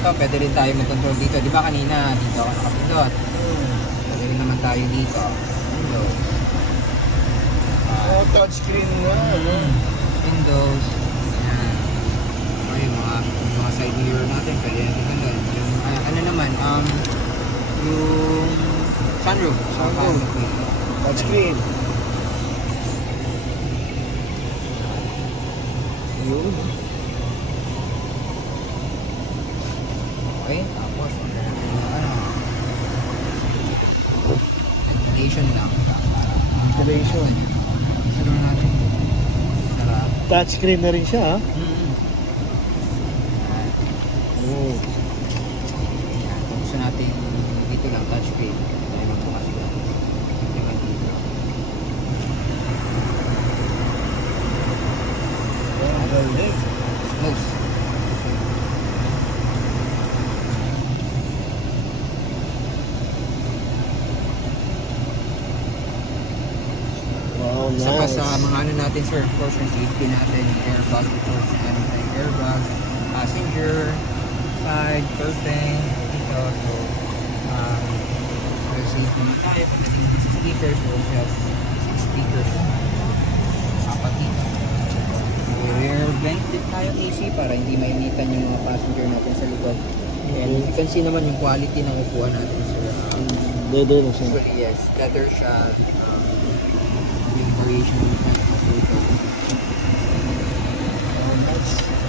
So, pwede rin tayo mag-control dito. Di ba kanina, dito ako nakapindot. Pwede rin naman tayo dito. Windows. Touchscreen nga. Windows. Ayan. Okay, mga side mirror natin. Pwede natin ganun. Yung, ano naman, yung sunroof. Touchscreen. Yun. Okay, tapos ventilation lang. Ventilation. Sarap natin. Sarap. Touchscreen na rin siya, ha? Oh. Ayan, kung gusto natin dito lang touchscreen, tayo magbukas lang. Tingnan dito. Close. Wow, Isa pa nice. sa mga ano natin sir, of course, yung safety natin, airbag, of course, airbag, passenger, side, curtain, dito, so, for safety na tayo, pagdating naman sa speakers, so we have 6 speakers, apat dito. Rear vent din tayo AC para hindi mainitan yung mga passenger natin sa likod. And if you can see naman yung quality ng upuan natin sir, Dede na siya. usually yes, leather siya, yung variation ng dito. Oh, nice.